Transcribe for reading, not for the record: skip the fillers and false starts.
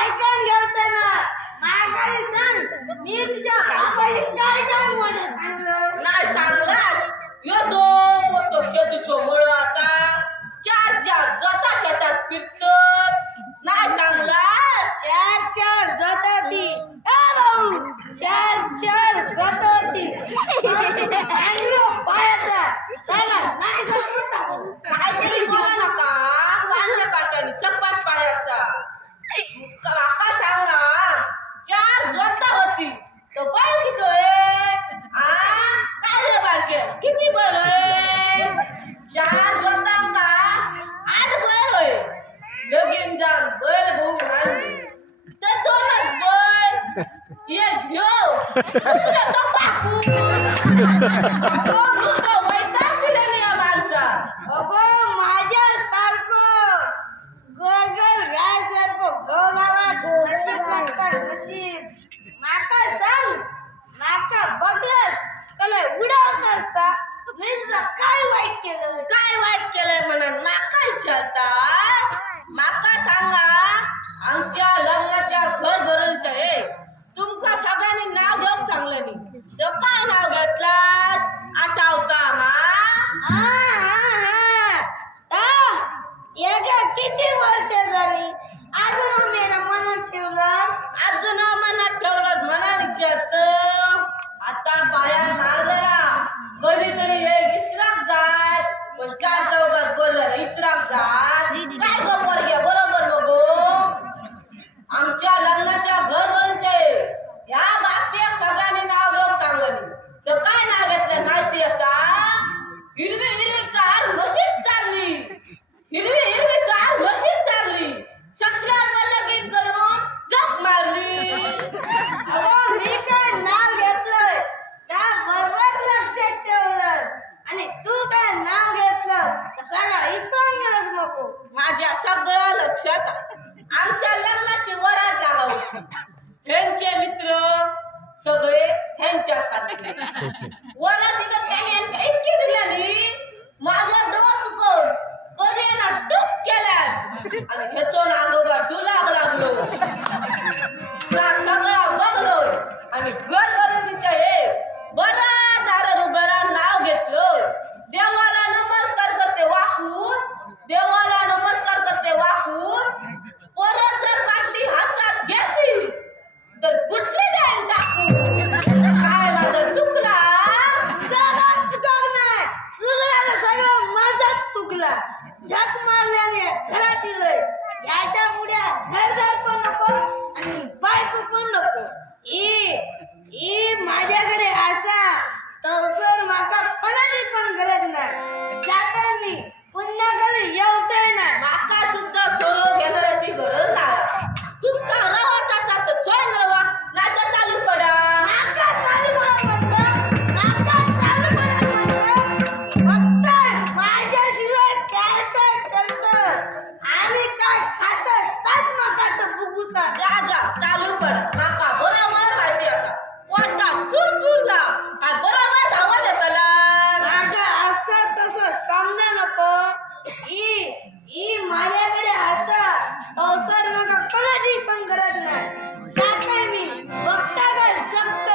ऐकून घ्यायचं ना मागाई सांग मी तुझ्या बापाला काय काय मला सांगलं नाही सांगला यो दोन मोठो शेतीचो मुळ असा चार चार जता शेतात फिरतात नाही सांगला चार चार जाती ए भाऊ चार चार जाती चांगलो पायाचा त्याला नाही सांगता काहीतरी बोला नका वानरकाच्यानी सपाट पायाचा काका सांगा चार जोता होती तो बैल किती आहे काय रे बारके किती बैल आहे चार जोतांका आठ बैल होय लगीन जाण बैल घेऊन आणली तर दोनच बैल एक घेऊ दुसरा तो बापू नुसतं वैताग दिलेली या माणसा अगो माझ्यासारखं गगन रायसारखं गवलावा नशीब लागतं नशीब माका सांग माका बघलंस कला उडावत असता मी तुझं काय वाईट केलं म्हणून माका विचारतात माका सांगा आमच्या लग्नाच्या घर भरूनच्या हे तुमका सगळ्यांनी नाव घेऊन सांगलं नी तो काय नाव घेतलास आठवता मा किती वर्ष झाली अजून मी मनात ठेवलं अजून मनात ठेवलं मनात विचारत आता बाया नागल्या कधीतरी हे इसराक जाय पण चार चौकात बोललं इसराक जाय काय गप्पर घ्या बरोबर बघू आमच्या लग्नाच्या घर वरचे या बाप्या सगळ्यांनी नाव घेऊन सांगलं तर काय नाव घेतलं माहिती असा हिरवी हिरवी चार म्हशीच चालली हिरवी हिरवी चार म्हशीच चालली सगळ्यांना लगीन करून जप मारली अगो मी काय नाव घेतलंय त्या बरोबर लक्षात ठेवलं आणि तू काय नाव घेतलं सगळं इसरून गेलंस नको माझ्या सगळं लक्षात आहे. आमच्या लग्नाची वरात लागाव ह्यांचे मित्र सगळे ह्यांच्या सारखे वरातीनं त्याने इतकी दिल्यानी माझं डोळं चुकवून कधी ना टूक केल्या आणि ह्याचो नागोबा डुलाग लागलो तुला सगळं बघलोय आणि घर भरणीच्या हे बरा दारारू बरा नाव घेतलं देवाला नमस्कार करते वाकून देवाला नमस्कार करते वाकून परत जर बाटली हातात घेशी तर कुठली जाईल टाकू काय माझं चुकला तुझा चुकव नाही चुकल्यानं सगळं माझाच चुकला झक मारल्याने घरात दिलंय याच्या पुढ्या घरदार